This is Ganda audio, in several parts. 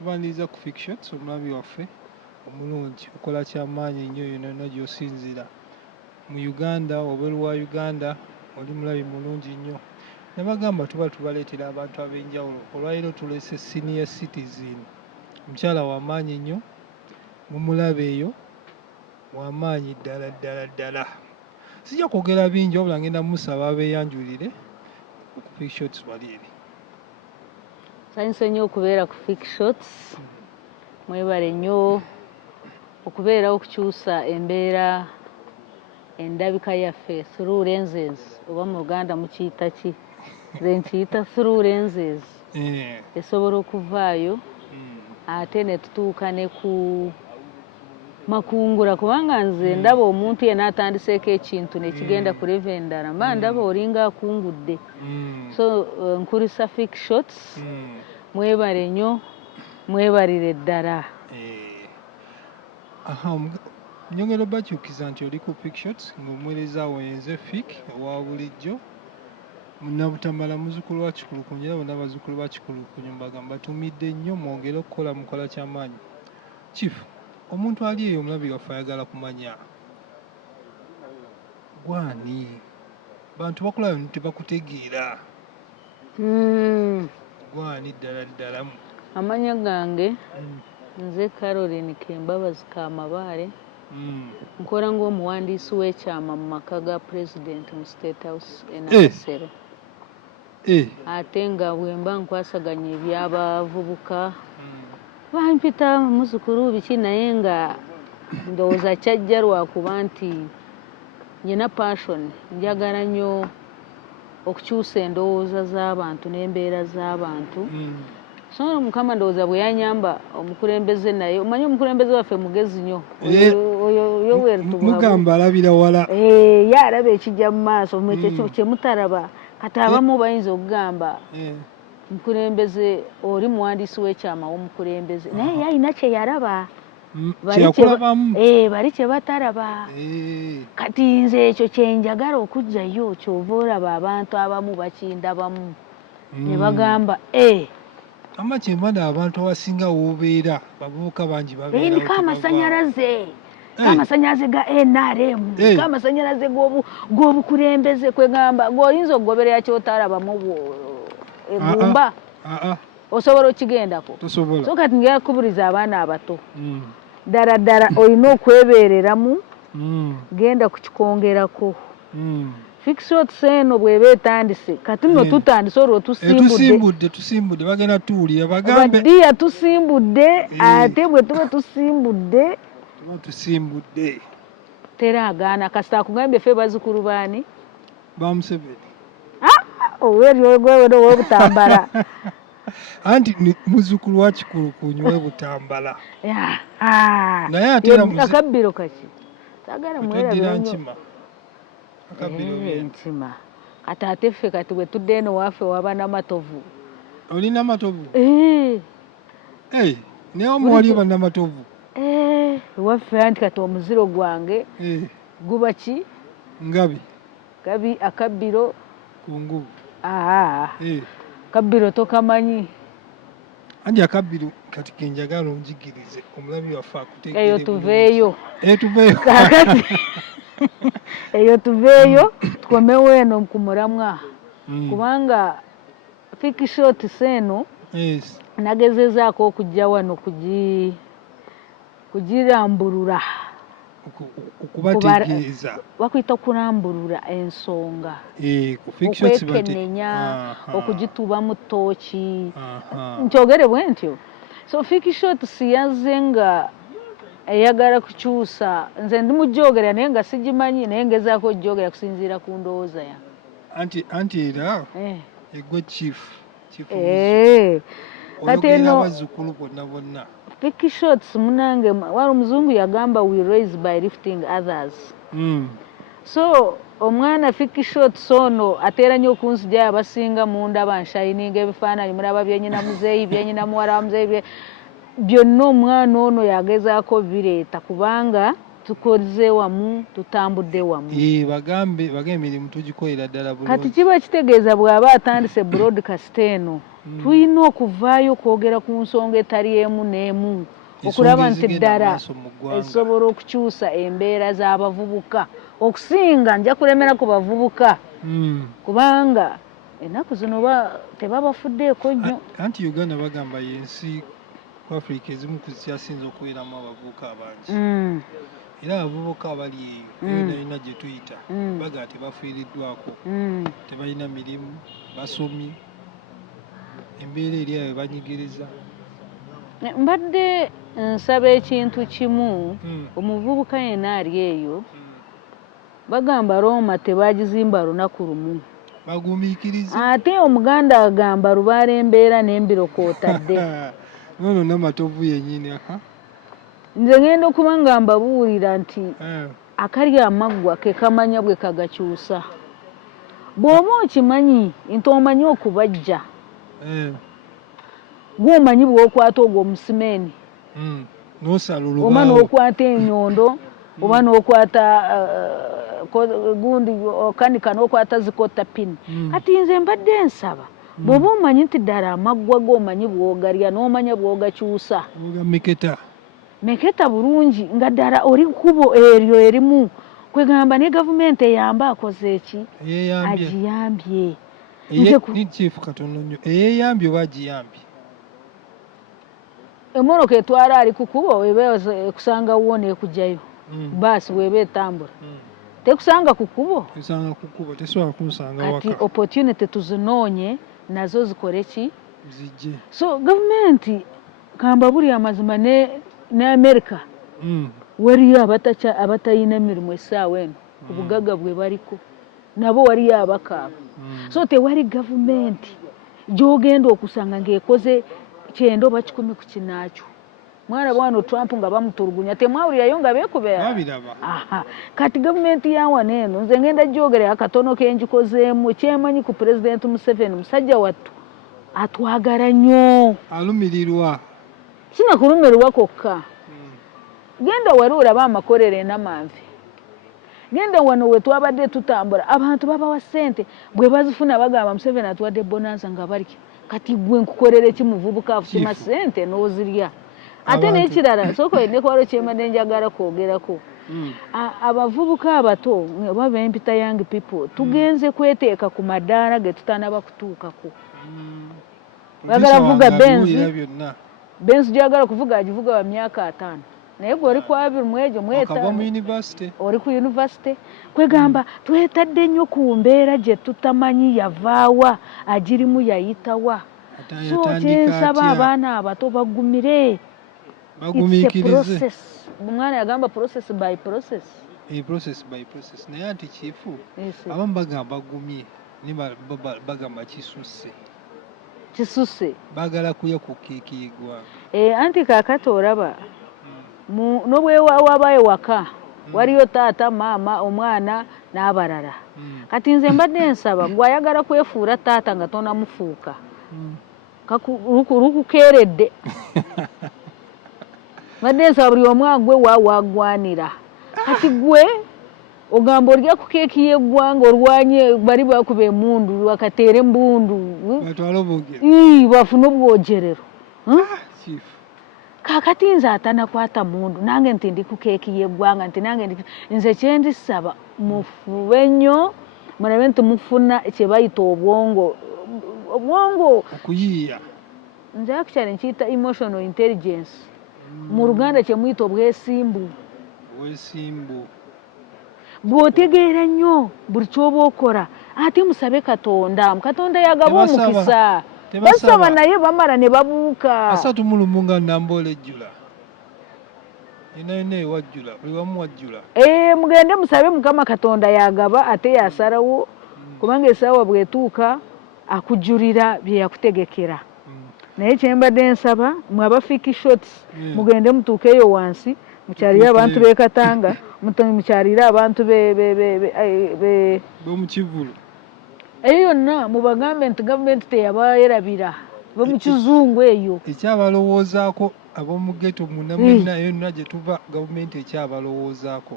tubaniriza ku Fictions omulabi waffe omulungi okola kyamaanyi nnyo yonna gy'osinzira mu Uganda wabweru wa Uganda oli mulabi mulungi nnyo nabagamba tuba tubaleetera abantu ab'enjawulo olwaliro tulese senior citizen omukyala w'amaanyi nnyo mumulaba eyo w'amaanyi ddala sijja kwogera bingi wabula ngenda musaba abeeyanjulire ku Fictions wali eri. Nsanyuse nnyo okubeera ku Fictions mwebale nnyo okubeerawo okukyusa embeera endabika yaffe through lenses oba mu Luganda mukiyita ki nze nkiyita through lenses esobola okuvaayo ate ne tutuuka ne ku makungula kubanga nze ndaba omuntu yenna atandiseeko ekintu ne kigenda ku level endala mba ndaba olinga akungudde so nkulisa Fictions mwebale nnyo mwebalire ddala. Nyongera bakyukiza nti oli ku Fictions ng'omuweereza wenze Fic owa bulijjo munnabutamala muzzukulu wa Kikulukunyu era bonna bazzukulu ba Kikulukunyu mbagamba batumidde nnyo mwongere okukola mukola kyamaanyi. Chief, omuntu ali eyo omulabi waffe ayagala kumanya gwani bantu bakulaba tebakutegeera gwani ddala amanya gange nze Caroline Kembabazi Kamabaale nkola ng'omuwandiisi w'ekyama mu maka ga President mu State House e Nakasero ate nga bwe mba nkwasaganya eby'abavubuka bampita muzzukulu biki naye nga ndowooza kyajja lwakuba nti nyina passion njagala nnyo okukyusa endowooza z'abantu n'embeera z'abantu so Mukama ndowooza bwe yanyamba omukulembeze naye omanyi omukulembeze waffe mugezi nnyo oyo mugamba alabira wala ye alaba ekijja mu maaso kye mutalaba kati abamu bayinza okugamba mukulembeze oli muwandiisi w'ekyama w'omukulembeze naye yalina kye yalaba bali kye batalaba kati nze ekyo kye njagala okugjayo kyova olaba abantu abamu bakindabamu ne bagamba ama kyembana abantu abasinga w'obeera bavubuka bangi babeera amasanyalaze ga NRM amasanyalaze g'obukulembeze kwegamba ng'oyinza okugoberera kyotalabamu ebumba osobola okigendako so kati ngera kuburiza abaana abato ddala olina okwebeereramu genda kukikongerako Fictions eno bw'eba etandise kati nno tutandise olwo tusimbudde bagenda tuwulira bagambe baddiya tusimbudde ate bwe tuba tusimbudde teraagaana kasita akugambye ffe bazzukulu baani bamuseveni oweryogowe ow'obutambala anti muzzukulu wa Kikulukunyu w'ebutambala naye ate akabbiro kaki sagala mwerankima enkima kati ate ffe kati bwe tudde eno waffe waba namatovu olina matovu naye omuwali oba namatovu waffe anti kati omuziro gwange guba ki gabi akabbiro kungubu akabbiro tokamanyi anti akabbiro kati kenjagala onjigirize omulabi waffe akutegeere eyo tuveeyo kakati eyo tuveeyo tukomewo eno ku mulamwa kubanga Fictions eno nagezezaako okujja wano kugirambulula okubategeeza bakuyita okulambulula ensonga okwekenneenya okugituba mu ttooki nkyogere bwe ntyo so Fictions yazze nga eyagala kukyusa nze ndi mujogera naye nga sigimanyi naye ngezaako ojjogera kusinziira ku ndowooza yange anti era egwe chief kati eno abazzukulu bonna Fictions munange wali omuzungu yagamba we raise by lifting others so omwana Fictions ono ateera nnyo okunzigyayo abasinga munda banshayininga ebifaananyi mulaba byenyina muzeeyi byenyina muwala wa muzeeyi byonna omwana ono yagezaako bireeta kubanga tukoze wamu tutambudde wamu bagambe emirimu tugikolera ddala bulungi kati kiba kitegeeza bw'aba atandise broadcast eno tulina okuvaayo kwogera ku nsonga etali emu n'emu okulaba nti ddala esobola okukyusa embeera z'abavubuka okusinga nja kulemera ku bavubuka kubanga ennaku zino tebabafuddeeko nnyo. Anti Uganda bagamba y'ensi ku Africa ezimu ku zikyasinze okubeeramu abavubuka abangi era abavubuka abali eyo yonna gye tuyita baga tebafiiriddwako tebalina mirimu basomye embeera eri ayo banyigiriza. Mbadde nsaba ekintu kimu omuvubuka yenna ali eyo bagamba Roma tebagizimba lunaku lumu bagumiikirize ate Omuganda agamba lubaala embeera n'embirokootadde nono namatovu yennyini nze ngenda okuba nga mbabuulira nti akali amaggwa ke kamanya bwe kagakyusa bw'oba okimanyi nti omanyi okubajja gw'omanyi bw'okwata ogwo omusimeeni oba n'okwata enyondo oba n'okwata gundi okanika n'okwata zikota pini kati nze mbadde nsaba bw'oba omanyi nti ddala amaggwa g'omanyi bw'ogalya n'omanya bw'ogakyusa meketa bulungi nga ddala oli kkubo eryo erimu kwegamba ne gavumenti eyamba akoze eki agiyambye kifu katono nnyo eyeyambye oba agiyambye emmotoka etwala ali ku kkubo eba ekusangawo n'ekugjayo baasi bw'eba etambula tekusanga ku kkubo tesobola kunsanga waka kati opportunity tuzinoonye nazo zikole ki zijje so gavumenti kamba buli amazima ne America waliyo abatayina mirimu essaawa eno ku bugagga bwe baliko nabo waliyo abakaaba so tewali gavumenti gy'ogenda okusanga ng'ekoze kyenda oba 10 ku kinaakyo mwana bwano Trump nga bamutulugunya temwawulirayo nga beekubera kati gavumenti ya wano eno nze ngenda gyogera akatono kenjikozeemu kyemanyi ku Pulezidenti Museveni musajja wattu atwagala nnyo alumirirwa kinakulumirirwa kokka genda wali olaba amakolero enamanvi genda wano we twabadde tutambula abantu babawa ssente bwe bazifuna bagamba Museveni atuwadde bonanza nga bali kati gwe nkukolere ki muvubuka afuna ssente n'ozirya ate n'ekirala sooka nekwalo kyemadde njagala kwogerako abavubuka abato oba bempita young people tugenze kweteeka ku madaala ge tutanaba kutuukako bagala kuvuga benzi gyagala kuvuga agivuga wa myaka 5 naye gwe oli ku 2 mwegyo oli ku university kwegamba twetadde nnyo ku mbeera gye tutamanyi yavaawa agirimu yayitawa so kyensaba abaana abato bagumire bagumiikirize omwana yagamba process by process naye anti kifu abamu bagamba bagumye ne bagamba kisuse bagala kuya ku keeki y'eggwanga anti kaakati olaba n'obwewaabaayo waka waliyo taata maama omwana n'abalala kati nze mbadde nsaba gw'ayagala kwefuula taata nga tonamufuuka lukukeeredde mbadde nsaba buli omu agwe waagwanira kati gwe ogamba olya ku keeki y'eggwanga olwanye bali bakuba emmundu bakateera embundu bafune obwogerero kaakati nze atanakwata mundu nange nti ndi ku keeki y'eggwanga nti nange nze kyendisaba mufube nnyo mulabe nti mufuna kye bayita obwongo okuyiiya nze actually nkiyita emotional intelligence mu Luganda kye muyita obwesimbu bw'otegeera nnyo buli ky'oba okola ate musabe Katonda yagaba omukisa basaba naye bamala ne babuuka 3 mu lumu nga Namboole ejjula yonna ewajjula buli wamu wajjula mugende musabe Mukama Katonda yagaba ate yasalawo kubanga essaawa bw'etuuka akujjulira bye yakutegekera naye kyembadde nsaba mwe abafiki shots mugende mutuukeyo wansi mukyalire abantu b'Ekatanga mukyalire abantu b'omukivulu eyo yonna mubagambe nti gavumenti teyabayerabira b'omukizungu eyo ekyabalowoozaako ab'omu ghetto munamwena eyo yonna gye tuva gavumenti ekyabalowoozaako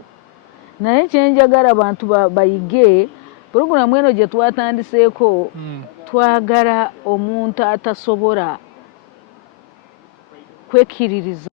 naye kyenjagala abantu bayige pulogulaamu eno gye twatandiseeko twagala omuntu atasobola kwekiririza